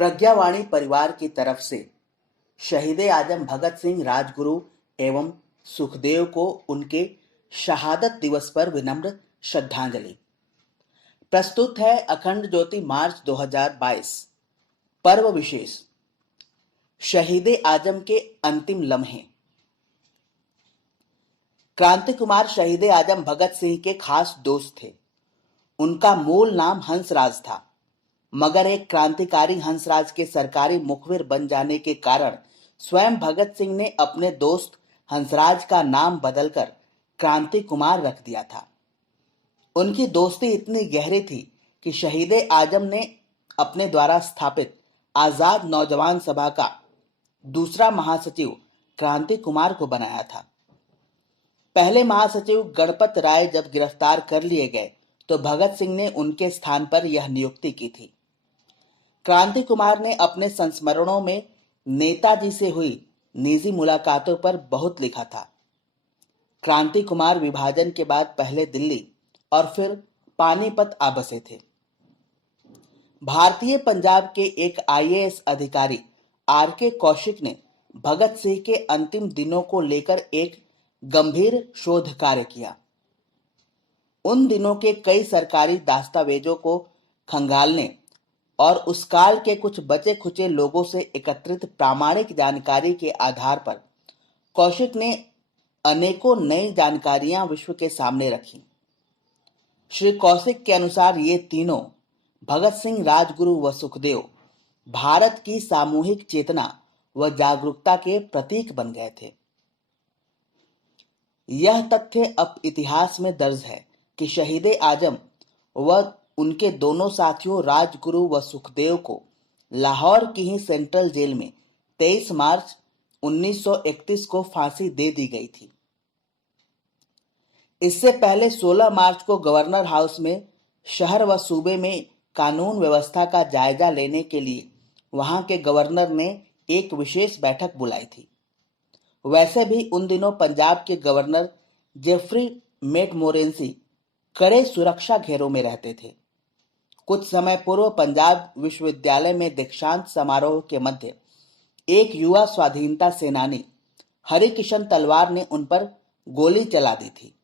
प्रज्ञावाणी परिवार की तरफ से शहीद आजम भगत सिंह राजगुरु एवं सुखदेव को उनके शहादत दिवस पर विनम्र श्रद्धांजलि। प्रस्तुत है अखंड ज्योति मार्च 2022 पर्व विशेष। शहीद आजम के अंतिम लम्हे। क्रांति कुमार शहीद आजम भगत सिंह के खास दोस्त थे। उनका मूल नाम हंसराज था, मगर एक क्रांतिकारी हंसराज के सरकारी मुखबिर बन जाने के कारण स्वयं भगत सिंह ने अपने दोस्त हंसराज का नाम बदलकर क्रांति कुमार रख दिया था। उनकी दोस्ती इतनी गहरी थी कि शहीद आजम ने अपने द्वारा स्थापित आजाद नौजवान सभा का दूसरा महासचिव क्रांति कुमार को बनाया था। पहले महासचिव गणपत राय जब गिरफ्तार कर लिए गए तो भगत सिंह ने उनके स्थान पर यह नियुक्ति की थी। क्रांति कुमार ने अपने संस्मरणों में नेताजी से हुई निजी मुलाकातों पर बहुत लिखा था। क्रांति कुमार विभाजन के बाद पहले दिल्ली और फिर पानीपत आ बसे थे। भारतीय पंजाब के एक आईएएस अधिकारी आर.के. कौशिक ने भगत सिंह के अंतिम दिनों को लेकर एक गंभीर शोध कार्य किया। उन दिनों के कई सरकारी दस्तावेजों को खंगालने और उस काल के कुछ बचे खुचे लोगों से एकत्रित प्रामाणिक जानकारी के आधार पर कौशिक ने अनेकों नई जानकारियां विश्व के सामने रखी। श्री कौशिक के अनुसार ये तीनों भगत सिंह, राजगुरु व सुखदेव भारत की सामूहिक चेतना व जागरूकता के प्रतीक बन गए थे। यह तथ्य अब इतिहास में दर्ज है कि शहीद आजम व उनके दोनों साथियों राजगुरु व सुखदेव को लाहौर की ही सेंट्रल जेल में 23 मार्च 1931 को फांसी दे दी गई थी। इससे पहले 16 मार्च को गवर्नर हाउस में शहर व सूबे में कानून व्यवस्था का जायजा लेने के लिए वहां के गवर्नर ने एक विशेष बैठक बुलाई थी। वैसे भी उन दिनों पंजाब के गवर्नर जेफरी मेटमोरेंसी कड़े सुरक्षा घेरों में रहते थे। कुछ समय पूर्व पंजाब विश्वविद्यालय में दीक्षांत समारोह के मध्य एक युवा स्वाधीनता सेनानी हरिकिशन तलवार ने उन पर गोली चला दी थी।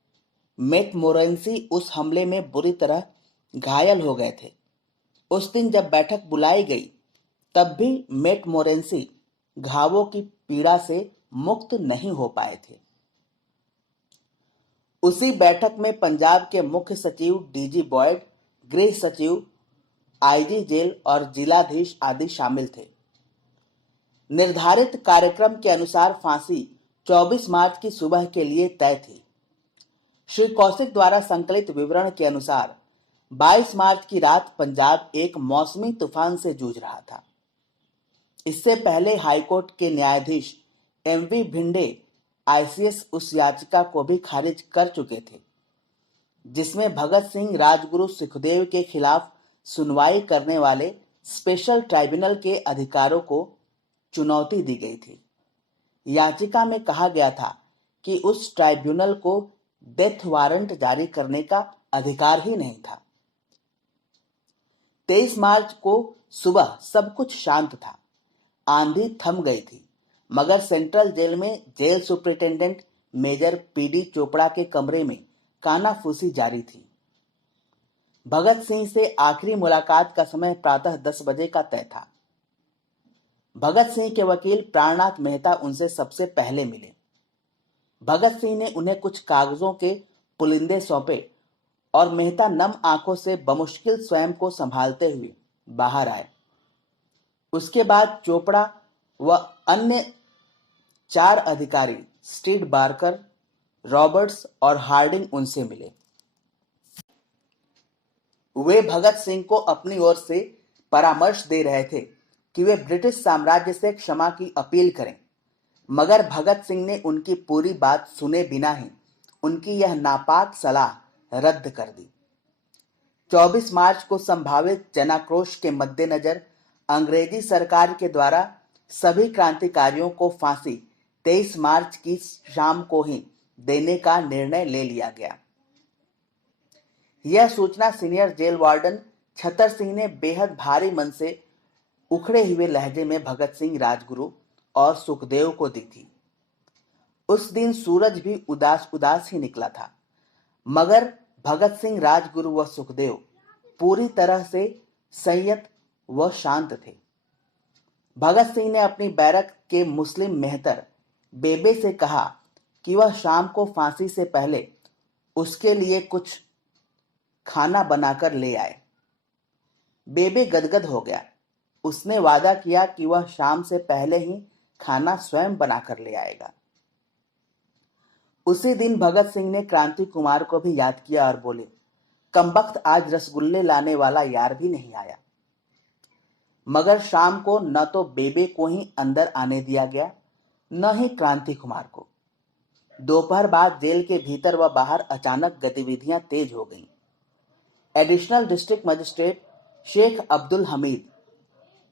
मेटमोरेंसी उस हमले में बुरी तरह घायल हो गए थे। उस दिन जब बैठक बुलाई गई तब भी मेटमोरेंसी घावों की पीड़ा से मुक्त नहीं हो पाए थे। उसी बैठक में पंजाब के मुख्य सचिव डीजी बॉयड, गृह सचिव, आईजी जेल और जिलाधीश आदि शामिल थे। निर्धारित कार्यक्रम के अनुसार फांसी 24 मार्च की सुबह के लिए तय थी। श्री कौशिक द्वारा संकलित विवरण के अनुसार 22 मार्च की रात पंजाब एक मौसमी तूफान से जूझ रहा था। इससे पहले हाईकोर्ट के न्यायाधीश एमवी भिंडे आईसीएस उस याचिका को भी खारिज कर चुके थे जिसमें भगत सिंह, राजगुरु, सुखदेव के खिलाफ सुनवाई करने वाले स्पेशल ट्राइब्यूनल के अधिकारों को चुनौती दी गई थी। याचिका में कहा गया था कि उस ट्राइब्यूनल को डेथ वारंट जारी करने का अधिकार ही नहीं था। 23 मार्च को सुबह सब कुछ शांत था। आंधी थम गई थी, मगर सेंट्रल जेल में jail superintendent major PD Chopra के कमरे में कानाफूसी जारी थी। भगत सिंह से आखिरी मुलाकात का समय प्रातः 10 बजे का तय था। भगत सिंह के वकील प्राणनाथ मेहता उनसे सबसे पहले मिले। भगत सिंह ने उन्हें कुछ कागजों के पुलिंदे सौंपे और मेहता नम आंखों से बमुश्किल स्वयं को संभालते हुए बाहर आए। उसके बाद चोपड़ा व अन्य 4 अधिकारी स्टीड बारकर, रॉबर्ट्स और हार्डिंग उनसे मिले। वे भगत सिंह को अपनी ओर से परामर्श दे रहे थे कि वे ब्रिटिश साम्राज्य से क्षमा की अपील करें, मगर भगत सिंह ने उनकी पूरी बात सुने बिना ही उनकी यह नापाक सलाह रद्द कर दी। 24 मार्च को संभावित जनाक्रोश के मद्देनजर अंग्रेजी सरकार के द्वारा सभी क्रांतिकारियों को फांसी 23 मार्च की शाम को ही देने का निर्णय ले लिया गया। यह सूचना senior jail warden Chhatar Singh ने बेहद भारी मन से उखड़े हुए लहजे में भगत सिंह, राजगुरु और सुखदेव को दी थी। उस दिन सूरज भी उदास उदास ही निकला था, मगर भगत सिंह, राजगुरु व सुखदेव पूरी तरह से संयत व शांत थे। भगत सिंह ने अपनी बैरक के मुस्लिम मेहतर बेबे से कहा कि वह शाम को फांसी से पहले उसके लिए कुछ खाना बनाकर ले आए। बेबे गदगद हो गया। उसने वादा किया कि वह शाम से पहले ही खाना स्वयं बनाकर ले आएगा। उसी दिन भगत सिंह ने क्रांति कुमार को भी याद किया और बोले, कमबख्त आज रसगुल्ले लाने वाला यार भी नहीं आया। मगर शाम को न तो बेबे को ही अंदर आने दिया गया, न ही क्रांति कुमार को। दोपहर बाद जेल के भीतर व बाहर अचानक गतिविधियां तेज हो गईं। Additional district magistrate Sheikh Abdul Hamid,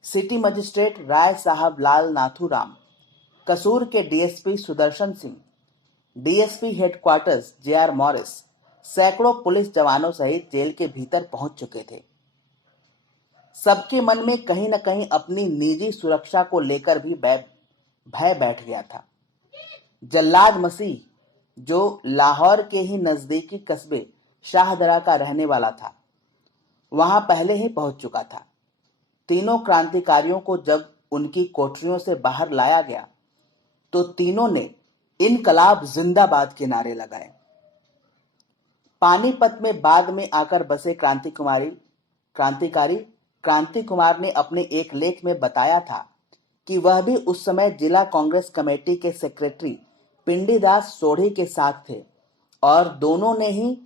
city magistrate Rai Sahab Lal Nathuram, Kasur के DSP Sudarshan Singh, DSP headquarters JR Morris, सैकड़ों पुलिस जवानों सहित जेल के भीतर पहुंच चुके थे। सबके मन में कहीं न कहीं अपनी निजी सुरक्षा को लेकर भी भय बैठ गया था। जल्लाद मसीह, जो लाहौर के ही नजदीकी कस्बे शाहदरा का रहने वाला था, वहां पहले ही पहुंच चुका था। तीनों क्रांतिकारियों को जब उनकी कोठरियों से बाहर लाया गया तो तीनों ने इनकलाब जिंदाबाद के नारे लगाए। पानीपत में बाद में आकर बसे क्रांतिकारी क्रांति कुमार ने अपने एक लेख में बताया था कि वह भी उस समय जिला कांग्रेस कमेटी के सेक्रेटरी पिंडीदास सोढ़ी के साथ थे और दोनों ने ही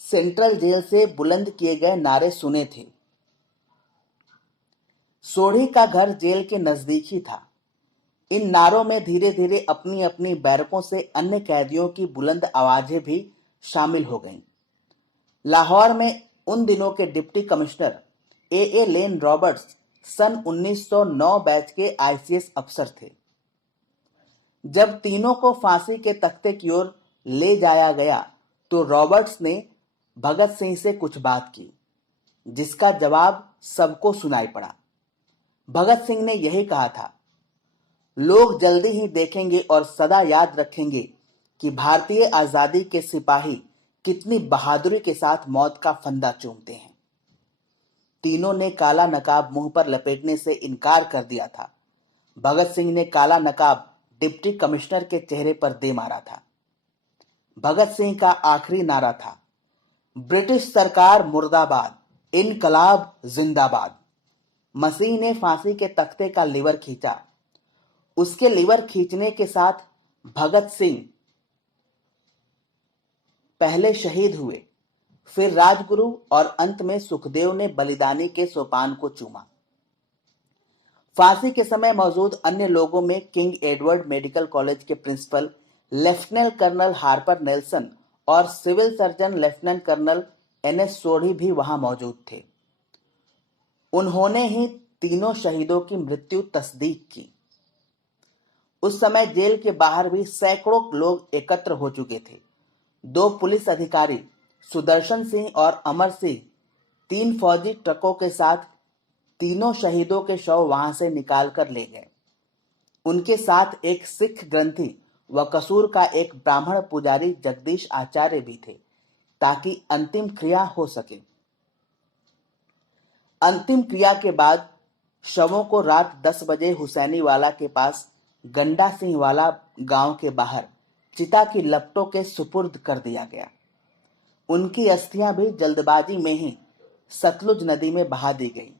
सेंट्रल जेल से बुलंद किए गए नारे सुने थे। सोढ़ी का घर जेल के नजदीक ही था। इन नारों में धीरे धीरे अपनी अपनी बैरकों से अन्य कैदियों की बुलंद आवाजें भी शामिल हो गईं। लाहौर में उन दिनों के डिप्टी कमिश्नर ए लेन रॉबर्ट्स सन 1909 बैच के आईसीएस अफसर थे। जब तीनों को फांसी के तख्ते की ओर ले जाया गया तो रॉबर्ट्स ने भगत सिंह से कुछ बात की, जिसका जवाब सबको सुनाई पड़ा। भगत सिंह ने यही कहा था, लोग जल्दी ही देखेंगे और सदा याद रखेंगे कि भारतीय आजादी के सिपाही कितनी बहादुरी के साथ मौत का फंदा चूमते हैं। तीनों ने काला नकाब मुंह पर लपेटने से इनकार कर दिया था। भगत सिंह ने काला नकाब डिप्टी कमिश्नर के चेहरे पर दे मारा था। भगत सिंह का आखिरी नारा था, ब्रिटिश सरकार मुर्दाबाद, इनकलाब जिंदाबाद। मसीह ने फांसी के तख्ते का लीवर खींचा। उसके लीवर खींचने के साथ भगत सिंह पहले शहीद हुए, फिर राजगुरु और अंत में सुखदेव ने बलिदानी के सोपान को चूमा। फांसी के समय मौजूद अन्य लोगों में किंग एडवर्ड मेडिकल कॉलेज के principal lieutenant colonel Harper Nelson और civil surgeon lieutenant colonel NS Sodhi भी वहां मौजूद थे। उन्होंने ही तीनों शहीदों की मृत्यु तस्दीक की। उस समय जेल के बाहर भी सैकड़ों लोग एकत्र हो चुके थे। 2 पुलिस अधिकारी सुदर्शन सिंह और अमर सिंह 3 फौजी ट्रकों के साथ तीनों शहीदों के शव वहां से निकाल कर ले गए। उनके साथ एक सिख ग्रंथी व कसूर का एक ब्राह्मण पुजारी जगदीश आचार्य भी थे, ताकि अंतिम क्रिया हो सके। अंतिम क्रिया के बाद शवों को रात 10 बजे हुसैनी वाला के पास गंडा सिंह वाला गांव के बाहर चिता की लपटों के सुपुर्द कर दिया गया। उनकी अस्थियां भी जल्दबाजी में ही सतलुज नदी में बहा दी गई।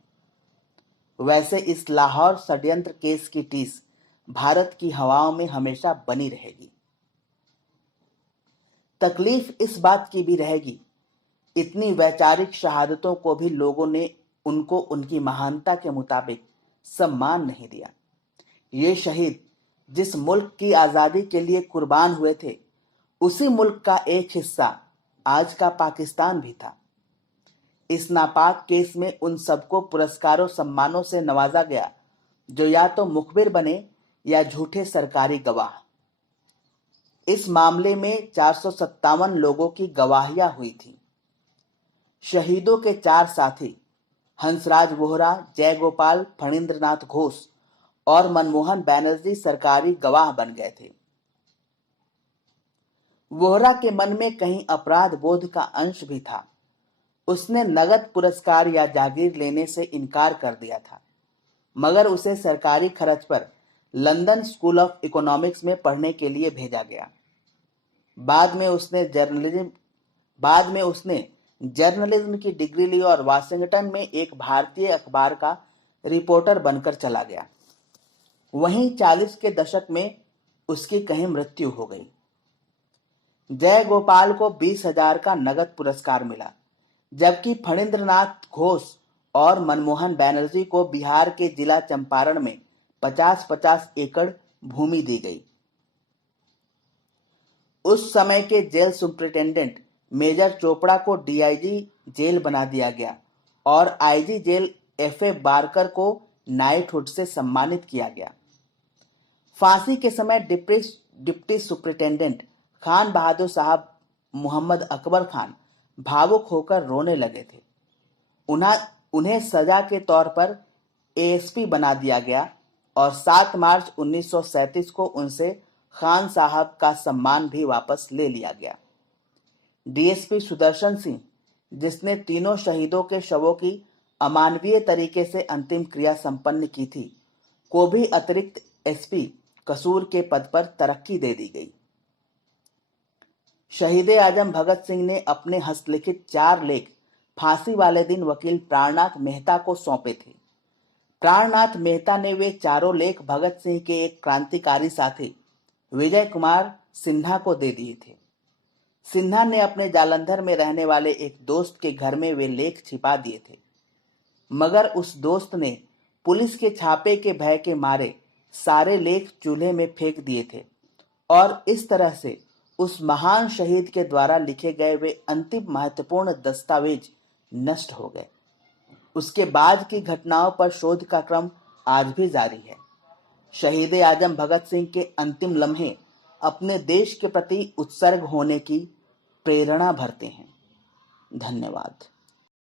वैसे इस लाहौर षड्यंत्र केस की टीस भारत की हवाओं में हमेशा बनी रहेगी। तकलीफ इस बात की भी रहेगी, इतनी वैचारिक शहादतों को भी लोगों ने उनको उनकी महानता के मुताबिक सम्मान नहीं दिया। ये शहीद जिस मुल्क की आजादी के लिए कुर्बान हुए थे, उसी मुल्क का एक हिस्सा आज का पाकिस्तान भी था। इस नापाक केस में उन सबको पुरस्कारों सम्मानों से नवाजा गया जो या तो मुखबिर बने या झूठे सरकारी गवाह। इस मामले में 457 लोगों की गवाहियां हुई थी। शहीदों के 4 साथी हंसराज वोहरा, जयगोपाल, फणींद्रनाथ घोष और मनमोहन बैनर्जी सरकारी गवाह बन गए थे। वोहरा के मन में कहीं अपराध बोध का अंश भी था। उसने नगद पुरस्कार या जागीर लेने से इनकार कर दिया था, मगर उसे सरकारी खर्च पर लंदन स्कूल ऑफ इकोनॉमिक्स में पढ़ने के लिए भेजा गया। बाद में उसने जर्नलिज्म की डिग्री ली और वाशिंगटन में एक भारतीय अखबार का रिपोर्टर बनकर चला गया। वहीं 40 के दशक में उसकी कहीं मृत्यु हो गई। जयगोपाल को 20,000 का नगद पुरस्कार मिला, जबकि फणींद्रनाथ घोष और मनमोहन बैनर्जी को बिहार के जिला चंपारण में 50-50 एकड़ भूमि दी गई। उस समय के जेल सुपरिटेंडेंट मेजर चोपड़ा को डीआईजी जेल बना दिया गया और आईजी जेल एफए बारकर को नाइटहुड से सम्मानित किया गया। फांसी के समय डिप्टी सुपरिटेंडेंट खान बहादुर साहब मोहम्मद अकबर खान भावुक होकर रोने लगे थे। उन्हें सजा के तौर पर एएसपी बना दिया गया और 7 मार्च 1937 को उनसे खान साहब का सम्मान भी वापस ले लिया गया। डीएसपी सुदर्शन सिंह, जिसने तीनों शहीदों के शवों की अमानवीय तरीके से अंतिम क्रिया संपन्न की थी, को भी अतिरिक्त एसपी कसूर के पद पर तरक्की दे दी गई। शहीद आजम भगत सिंह ने अपने हस्तलिखित 4 लेख फांसी वाले दिन वकील प्राणनाथ मेहता को सौंपे थे। प्राणनाथ मेहता ने वे चारों लेख भगत सिंह के एक क्रांतिकारी साथी विजय कुमार सिन्हा को दे दिए थे। सिन्हा ने अपने जालंधर में रहने वाले एक दोस्त के घर में वे लेख छिपा दिए थे, मगर उस दोस्त ने पुलिस के छापे के भय के मारे सारे लेख चूल्हे में फेंक दिए थे और इस तरह से उस महान शहीद के द्वारा लिखे गए वे अंतिम महत्वपूर्ण दस्तावेज नष्ट हो गए। उसके बाद की घटनाओं पर शोध का क्रम आज भी जारी है। शहीद आजम भगत सिंह के अंतिम लम्हे अपने देश के प्रति उत्सर्ग होने की प्रेरणा भरते हैं। धन्यवाद।